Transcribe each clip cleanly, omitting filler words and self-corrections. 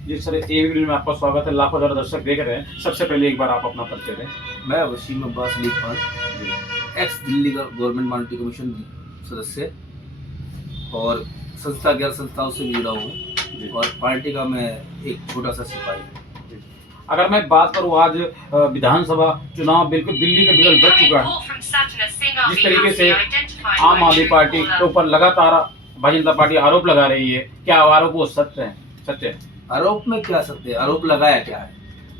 जी sir, एक video में आपका स्वागत है। लाखों हज़ारों दर्शक देख रहे हैं। सबसे पहले एक बार आप अपना परिचय दें। मैं Wasim Abbas Ali Khan, ex Delhi government monetary commission सदस्य और संस्था गैर संस्थाओं से भी जुड़ा हूँ और पार्टी का मैं एक छोटा सा सिपाही हूँ। अगर मैं बात करूँ, आज विधानसभा चुनाव बिल्कुल दिल्ली का बिगल बच चुका है। जिस तरीके से आम आदमी पार्टी के ऊपर लगातार भारतीय जनता पार्टी आरोप लगा रही है, क्या आरोप वो सत्य है? सत्य है? आरोप में क्या सत्य है? आरोप लगाया क्या है?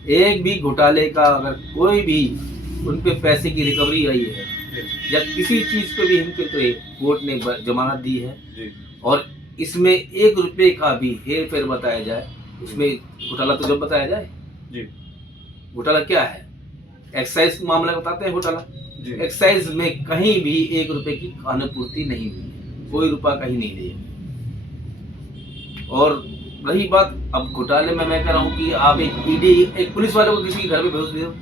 एक भी घोटाले का अगर कोई भी उन पे पैसे की रिकवरी आई है या किसी चीज पे भी इनके तो कोर्ट ने जमानत दी है और इसमें 1 रुपए का भी हेर फेर बताया जाए, उसमें घोटाला तो जब बताया जाए। घोटाला क्या है? एक्साइज मामला बताते हैं घोटाला। एक्साइज में कहीं भी 1 रुपए की खानापूर्ति नहीं हुई है, कोई रुपया कहीं नहीं दिया। और रही बात अब घोटाले में, मैं कह रहा हूँ कि आप एक पुलिस वाले को किसी के घर पे भेज दो,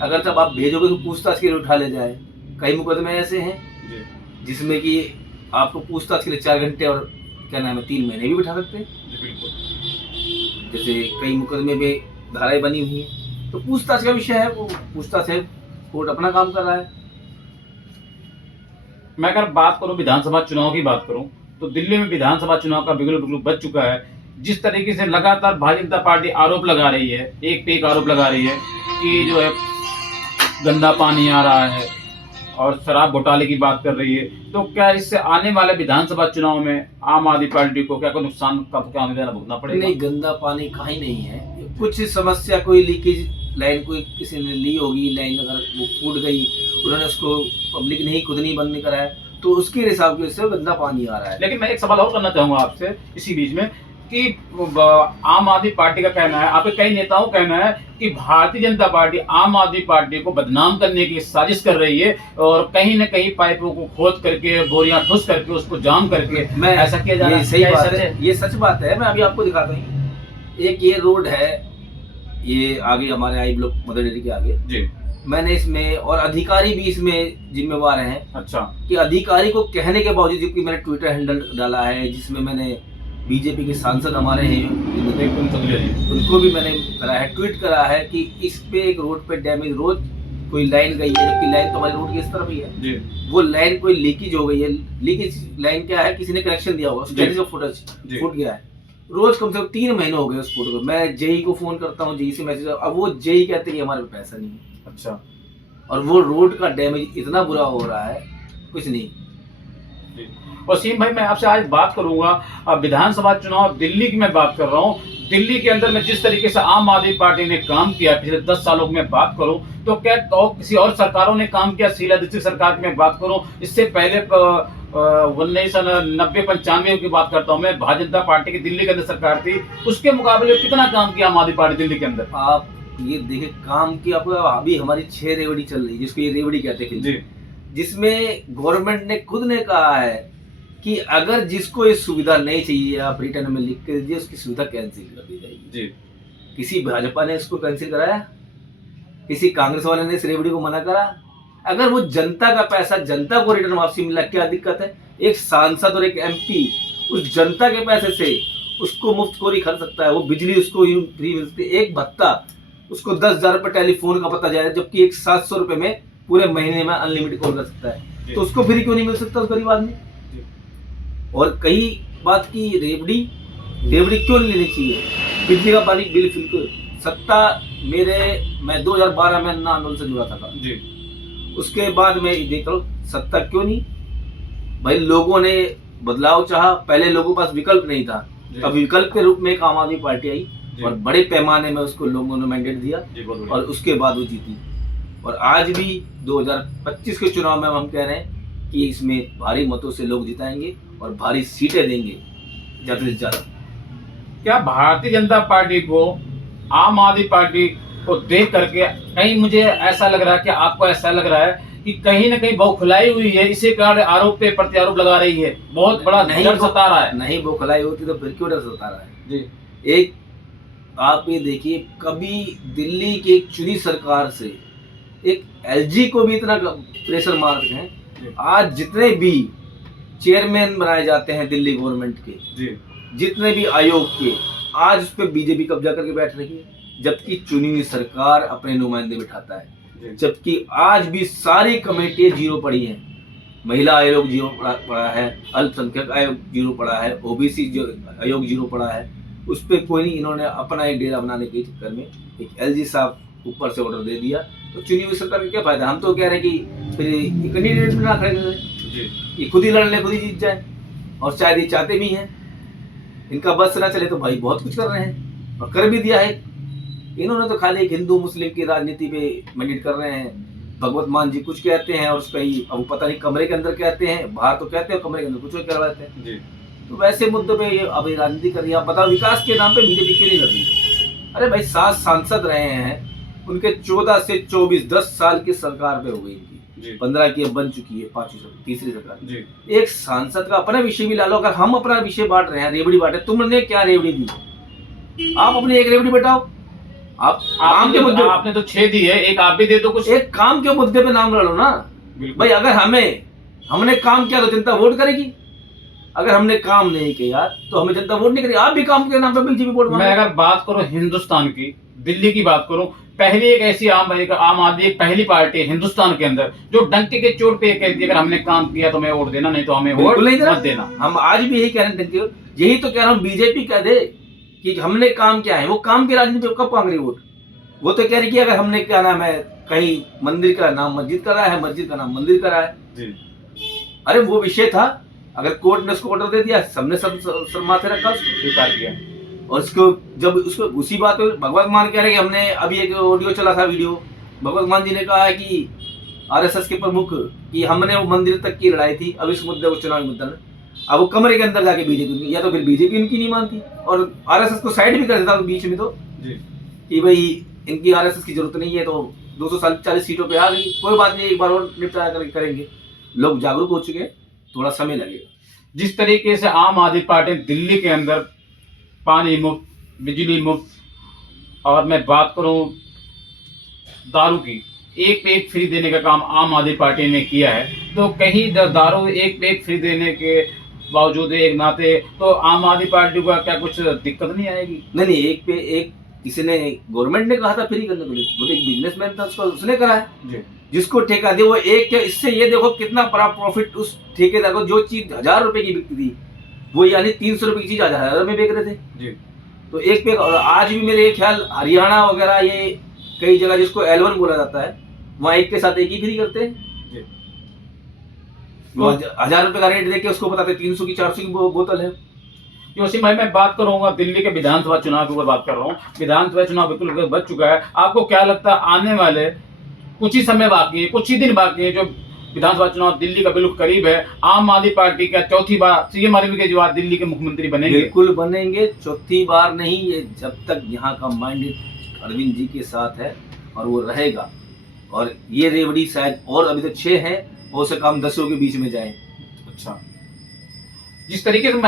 अगर तब आप भेजोगे तो पूछताछ के लिए उठा ले जाए। कई मुकदमे ऐसे हैं जिसमें कि आपको पूछताछ के लिए 4 घंटे और क्या नाम है 3 महीने भी बिठा सकते हैं। जैसे कई मुकदमे में धाराएं बनी हुई हैं, तो पूछताछ का विषय है, वो पूछताछ है, कोर्ट अपना काम कर रहा है। मैं अगर बात करूं विधानसभा चुनाव की बात करूं, तो दिल्ली में विधानसभा चुनाव का बिगुल बच चुका है। जिस तरीके से लगातार भारतीय जनता पार्टी आरोप लगा रही है, एक पे एक आरोप लगा रही है कि जो है गंदा पानी आ रहा है और शराब घोटाले की बात कर रही है, तो क्या इससे आने वाले विधानसभा चुनाव में आम आदमी पार्टी को क्या कोई नुकसान का क्या भुगतना पड़ेगा? नहीं, गंदा पानी कहीं नहीं है। कुछ समस्या, कोई लीकेज लाइन कोई किसी ने ली होगी, लाइन अगर वो फूट गई, उन्होंने उसको पब्लिक ने ही खुद नहीं बंद कराया, तो उसके हिसाब की वजह से गंदा पानी आ रहा है। लेकिन मैं एक सवाल और करना चाहूंगा आपसे इसी बीच में कि आम आदमी पार्टी का कहना है, आपके कई नेताओं का कहना है कि भारतीय जनता पार्टी आम आदमी पार्टी को बदनाम करने की साजिश कर रही है और कहीं न कहीं पाइपों को खोद करके, बोरियां ठुस करके, उसको जाम करके मैं ऐसा किया जा रहा है। सही बात है, ये सच बात है। मैं अभी आपको दिखाता हूँ। एक ये रोड है, ये आगे हमारे आई ब्लॉक मदर डेयरी के आगे जी। मैंने इसमें, और अधिकारी भी इसमें जिम्मेवार हैं। अच्छा, कि अधिकारी को कहने के बावजूद, जबकि मैंने ट्विटर हैंडल डाला है जिसमें मैंने बीजेपी के सांसद हमारे हैं उनको भी मैंने करा है, ट्वीट करा है कि इस पे एक रोड पे डैमेज, रोज कोई लाइन गई है, जबकि लाइन तो हमारी रोड की इस तरफ ही है जी। वो लाइन कोई लीकेज हो गई है। लीकेज लाइन क्या है, किसी ने कनेक्शन दिया होगा, उसका फुटेज फूट गया है। रोज कम से कम 3 महीने हो गए उस फोटो को। मैं जेई को फोन करता हूँ, जेई से मैसेज, अब वो जेई कहते हैं कि हमारे पास पैसा नहीं है। अच्छा, और वो रोड का डैमेज इतना बुरा हो रहा है, कुछ नहीं। वसीम भाई, मैं आपसे आज बात करूंगा विधानसभा चुनाव दिल्ली की मैं बात कर रहा हूँ। दिल्ली के अंदर में जिस तरीके से आम आदमी पार्टी ने काम किया पिछले 10 सालों में बात करूं, तो क्या किसी और सरकारों ने काम किया? शीला दीक्षित सरकार की मैं बात करूं, इससे पहले 1990-95 की बात करता हूं मैं, भारतीय जनता पार्टी की दिल्ली के अंदर सरकार थी, उसके मुकाबले कितना काम किया आम आदमी पार्टी दिल्ली के अंदर? आप ये देखिए काम की, आपको अभी हमारी 6 रेवड़ी चल रही है, जिसको ये रेवड़ी कहते हैं, जिसमें गवर्नमेंट ने खुद ने कहा है कि अगर जिसको ये सुविधा नहीं चाहिए, आप रिटर्न में लिख के दीजिए, उसकी सुविधा कैंसिल कर दी जाएगी जी। किसी भाजपा ने इसको कैंसिल कराया? किसी कांग्रेस वाले ने इस रेवड़ी को मना करा? अगर वो जनता का पैसा जनता को रिटर्न वापसी मिला, क्या दिक्कत है? एक सांसद और एक एमपी उस जनता के पैसे से उसको मुफ्तखोरी कर सकता है, वो बिजली उसको फ्री मिलती है, एक भत्ता उसको 10,000 रुपये टेलीफोन का पता जाए, जबकि एक 700 रुपये में पूरे महीने में अनलिमिटेड कॉल कर सकता है, तो उसको फ्री क्यों नहीं मिल सकता उस गरीब आदमी? और कई बात की रेवड़ी क्यों नहीं लेनी चाहिए? बिजली का पानी बिल बिल्कुल सत्ता मैं 2012 में अन्ना आंदोलन से जुड़ा था जी। उसके बाद में देख लो सत्ता क्यों नहीं भाई, लोगों ने बदलाव चाहा, पहले लोगों के पास विकल्प नहीं था, अब विकल्प के रूप में एक आम आदमी पार्टी आई और बड़े पैमाने में उसको लोगों ने मैंडेट दिया और उसके बाद वो जीती। और आज भी 2025 के चुनाव में हम कह रहे हैं कि इसमें भारी मतों से लोग जिताएंगे और भारी सीटें देंगे ज्यादा से ज्यादा। क्या भारतीय जनता पार्टी को, आम आदमी पार्टी को देख करके कहीं मुझे ऐसा लग रहा है कि आपको ऐसा लग रहा है कि कहीं ना कहीं बौखलाई हुई है, इसी कारण आरोप पे प्रत्यारोप लगा रही है, बहुत बड़ा डर सता रहा है? नहीं बौखलाई होती तो फिर क्यों डर सता रहा है जी। एक आप ये देखिए, कभी दिल्ली की एक चुनी सरकार से एक एलजी को भी इतना प्रेशर मारते हैं। आज जितने भी चेयरमैन बनाए जाते हैं दिल्ली गवर्नमेंट के जी, जितने भी आयोग के, आज उस पर बीजेपी कब्जा करके बैठ रही है, जबकि चुनी हुई सरकार अपने नुमाइंदे बिठाता है। जबकि आज भी सारी कमेटियां जीरो पड़ी हैं। महिला आयोग जीरो पड़ा है, अल्पसंख्यक आयोग जीरो पड़ा है, ओबीसी आयोग जीरो पड़ा है। उस पर कोई नहीं, इन्होंने अपना एक डेरा बनाने के चक्कर में एक एलजी साहब ऊपर से ऑर्डर दे दिया। तो चुनी हुई सरकार का क्या फायदा? हम तो कह रहे हैं कि फिर कैंडिडेट भी ना खड़े करें, ये खुद ही लड़ ले, खुद ही जीत जाए। और शायद ये चाहते भी हैं, इनका बस ना चले तो भाई बहुत कुछ कर रहे हैं और कर भी दिया है। इन्होंने तो खाली एक हिंदू मुस्लिम की राजनीति पे मैंडेट कर रहे हैं। भगवत मान जी कुछ कहते हैं और उसका ही अब पता नहीं कमरे के अंदर कहते हैं, बाहर तो कहते हैं, कमरे के अंदर कुछ और करवाते हैं जी। तो वैसे मुद्दों पे ये अब राजनीति कर रही है। आप बताओ विकास के नाम पे बीजेपी क्यों नहीं लड़ रही? अरे भाई 7 सांसद रहे हैं, उनके 14 से 24 10 साल की सरकार पे हो गई इनकी, 15 की अब बन चुकी है, 5वीं तीसरी सरकार जी। एक सांसद का अपना विषय भी ला लो। अगर हम अपना विषय बांट रहे हैं, रेवड़ी बांटे, तुमने क्या रेवड़ी दी? आप अपनी एक रेवड़ी बताओ। आप काम के मुद्दे, आपने तो 6 दी है, एक आप भी दे दो कुछ। एक काम के मुद्दे पे नाम लड़ो ना भाई। अगर हमने काम किया तो जनता वोट करेगी, अगर हमने काम नहीं किया तो हमें जनता वोट नहीं करेगी। आप भी काम के नाम पे बीजेपी वोट मांगो। मैं अगर बात करूं हिंदुस्तान की, दिल्ली की बात करूं, पहली एक ऐसी आम आदमी एक पहली पार्टी है हिंदुस्तान के अंदर जो डंके के चोट पे कहती है अगर हमने काम किया तो हमें वोट देना, नहीं तो हमें वोट मत देना। हम आज भी यही कह रहे हैं, यही तो कह रहा हूँ, बीजेपी कह दे कि हमने काम किया है। वो काम की राजनीति कब मांग रही वोट? वो तो कह रही कि अगर हमने क्या नाम है, कहीं मंदिर का नाम मस्जिद करा है, मस्जिद का नाम मंदिर करा है जी। अरे वो विषय था, अगर कोर्ट ने उसको ऑर्डर दे दिया, सबने सब माथे रखा, स्वीकार किया। और उसको जब उसको उसी बात पे भगवत मान कह रहे कि हमने अभी एक ऑडियो चला था, वीडियो, भगवत मान जी ने कहा है कि आरएसएस के प्रमुख कि हमने वो मंदिर तक की लड़ाई थी, अब इस मुद्दे को चुनावी मुद्दा में, अब वो कमरे के अंदर जाके बीजेपी, या तो फिर बीजेपी उनकी नहीं मानती और आरएसएस को साइड भी कर देता बीच में तो जी, कि भाई इनकी आरएसएस की जरूरत नहीं है, तो 240 सीटों पे आ गई, कोई बात नहीं, एक बार और निपटारा करेंगे। लोग जागरूक हो चुके हैं, थोड़ा समय लगेगा। जिस तरीके से आम आदमी पार्टी दिल्ली के अंदर पानी मुफ्त, बिजली मुफ्त, और मैं बात करूं दारू की, एक पे एक फ्री देने का काम आम आदमी पार्टी ने किया है, तो कहीं दारू एक पे एक फ्री देने के बावजूद एक नाते तो आम आदमी पार्टी को क्या कुछ दिक्कत नहीं आएगी? नहीं, एक पे एक किसी ने, गवर्नमेंट ने कहा था फ्री करने के लिए, वो तो एक बिजनेसमैन था, उसने करा है जी। जिसको ठेका दे वो एक, इससे ये देखो कितना बड़ा प्रॉफिट उस ठेकेदार को। जो चीज 1000 रुपए की बिकती थी वो यानी 300 रुपए की चीज 1000 में बेच रहे थे जी। तो एक पे, और आज भी मेरे ख्याल हरियाणा वगैरह ये कई जगह जिसको L1 बोला जाता है, वहाँ एक के साथ एक ही फ्री करते हैं जी। 1000 रुपए का रेट देके उसको बताते 300 की 400 की बोतल है। जोशी भाई, मैं बात करूंगा दिल्ली के विधानसभा चुनाव के ऊपर बात कर रहा हूँ। विधानसभा चुनाव बिल्कुल बच चुका है। आपको क्या लगता है आने वाले कुछ ही समय बाकी है, कुछ ही दिन बाकी है जो विधानसभा चुनाव दिल्ली का बिल्कुल करीब है, आम आदमी पार्टी का चौथी बार सीएम अरविंद केजरीवाल दिल्ली के मुख्यमंत्री बनेंगे? बिल्कुल बनेंगे, चौथी बार नहीं, ये जब तक यहाँ का माइंडेड अरविंद जी के साथ है और वो रहेगा। और ये रेवड़ी शायद, और अभी तो 6 है, हो सका हम 10 के बीच में जाए। अच्छा, जिस तरीके से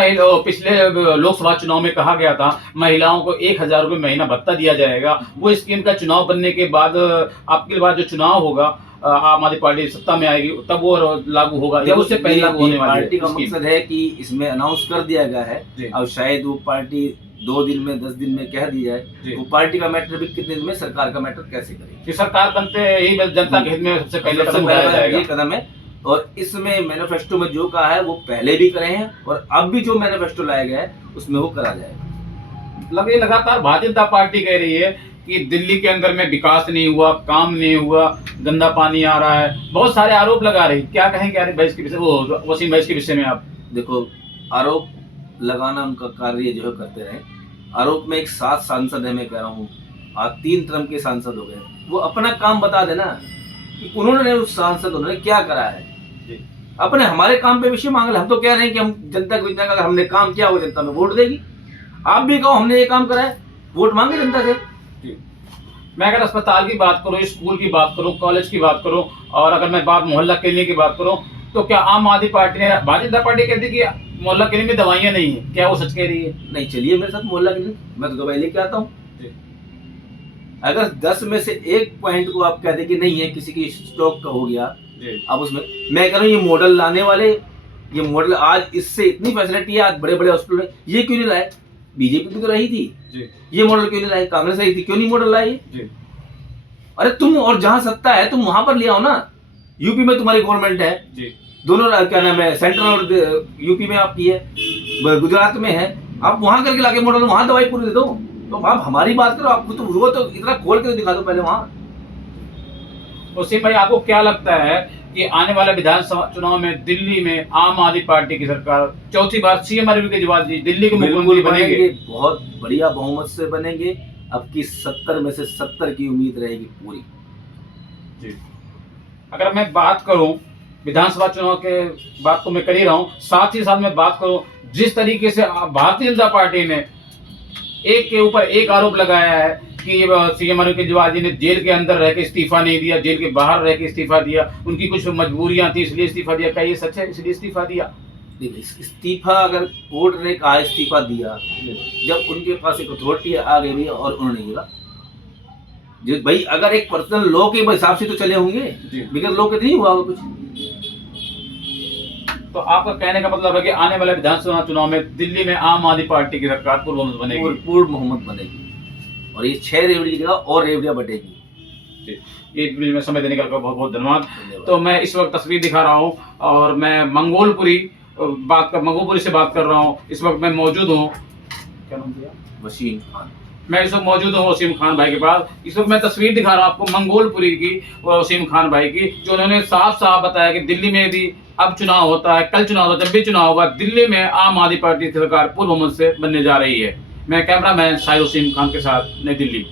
पिछले लोकसभा चुनाव में कहा गया था महिलाओं को 1000 रुपये महीना भत्ता दिया जाएगा, वो स्कीम का चुनाव बनने के बाद आपके बाद जो चुनाव होगा, आम आदमी पार्टी सत्ता में आएगी तब वो लागू होगा या उससे पहले लागू होने वाली है? पार्टी का मकसद है कि इसमें अनाउंस कर दिया गया है, अब शायद वो पार्टी 2 दिन में 10 दिन में कह दी जाए। वो पार्टी का मैटर भी कितने दिन में, सरकार का मैटर कैसे करेगी? कि सरकार बनते ही जनता के हित में सबसे पहले कदम उठाया जाएगा, ये कदम है। और इसमें मैनिफेस्टो में जो कहा है वो पहले भी करे हैं और अब भी जो मैनिफेस्टो लाया गया है उसमें वो करा जाएगा। लगातार भारतीय जनता पार्टी कह रही है कि दिल्ली के अंदर में विकास नहीं हुआ, काम नहीं हुआ, गंदा पानी आ रहा है, बहुत सारे आरोप लगा रही। क्या कहेंगे आरिफ भाई इसके विषय, वो वसीम भाई इसके विषय में? आप देखो, आरोप लगाना उनका कार्य जो है करते रहे। आरोप में एक 7 सांसद है, मैं कह रहा हूँ आज 3 टर्म के सांसद हो गए, वो अपना काम बता देना कि उन्होंने उस सांसद उन्होंने क्या करा है जी। अपने हमारे काम पे विषय मांग ले। हम तो कह रहे हैं कि हम जनता को इतना, अगर हमने काम किया वो जनता में वोट देगी। आप भी कहो हमने ये काम करा है, वोट मांगे जनता से जी। मैं अगर अस्पताल की बात करूं, स्कूल की बात करूं, कॉलेज की बात करूं, और अगर मैं बात मोहल्ला क्लिनिक की बात करूं, तो क्या आम आदमी पार्टी ने, भारतीय जनता पार्टी कहती है कि मोहल्ला क्लिनिक में दवाइयां नहीं है, क्या वो सच कह रही है? नहीं, चलिए मेरे साथ मोहल्ला क्लिनिक, मैं तो दवाई लेके आता हूँ। अगर 10 में से 1 पॉइंट को आप कहते कि नहीं है, किसी की स्टॉक का हो गया, अब उसमें मैं कह रहा हूँ ये मॉडल लाने वाले ये मॉडल आज इससे इतनी फैसिलिटी है, आज बड़े बड़े हॉस्पिटल में, ये क्यों नहीं लाए? बीजेपी भी तो रही थी, जी ये मॉडल क्यों नहीं लाए? कांग्रेस रही थी, क्यों नहीं मॉडल लाए? जी अरे तुम, और जहां सत्ता है तुम वहां पर ले आओ ना। यूपी में तुम्हारी गवर्नमेंट है, जी दोनों क्या नाम है, सेंट्रल और यूपी में आपकी है, गुजरात में है, आप वहां करके लाके मॉडल वहां दवाई पूरी दे दो। तो आप हमारी बात करो, आप तो वो तो इतना खोल के दिखा दो पहले वहां। तो सिंह भाई, आपको क्या लगता है कि आने वाले विधानसभा चुनाव में दिल्ली में आम आदमी पार्टी की सरकार चौथी बार सीएम अरविंद केजरीवाल जी दिल्ली के मुख्यमंत्री बनेंगे? बहुत बढ़िया बहुमत से बनेंगे। अब की 70 में से 70 की उम्मीद रहेगी पूरी। जी, अगर मैं बात करूं विधानसभा चुनाव के बात तो मैं कर ही रहा हूं, साथ ही साथ मैं बात करूं जिस तरीके से भारतीय जनता पार्टी ने एक के ऊपर एक आरोप लगाया है कि सीएम अरविंद केजरीवाल जी ने जेल के अंदर रह के इस्तीफा नहीं दिया, जेल के बाहर रह के इस्तीफा दिया, उनकी कुछ मजबूरियां थी इसलिए इस्तीफा दिया। क्या ये सच है, इसलिए इस्तीफा दिया? देखिए, इस्तीफा अगर कोर्ट ने कहा इस्तीफा दिया, जब उनके पास एक अथॉरिटी आ गई भी और उन्होंने बोला जो भाई, अगर एक पर्सनल लॉ के हिसाब से तो चले होंगे, बिगैर लॉ के नहीं हुआ होगा कुछ। तो आपका कहने का मतलब है कि आने वाले विधानसभा चुनाव में दिल्ली में आम आदमी पार्टी की सरकार पूर्ण बहुमत बनेगी? पूर्ण बहुमत बनेगी, और ये 6 रेवड़ी की जगह और रेवड़ियां बढ़ेगी। ये में समय देने का बहुत बहुत धन्यवाद। तो मैं इस वक्त तस्वीर दिखा रहा हूँ और मैं मंगोलपुरी से बात कर रहा हूँ। इस वक्त मैं मौजूद हूँ, क्या नाम दिया? वसीम खान। मैं इस वक्त मौजूद हूँ वसीम खान भाई के पास। इस वक्त मैं तस्वीर दिखा रहा हूँ आपको मंगोलपुरी की, वसीम खान भाई की, जो उन्होंने साफ साफ बताया कि दिल्ली में यदि अब चुनाव होता है, कल चुनाव होता है, जब भी चुनाव होगा, दिल्ली में आम आदमी पार्टी की सरकार पूर्ण बहुमत से बनने जा रही है। मैं कैमरामैन शाहिद वसीम खान के साथ नई दिल्ली।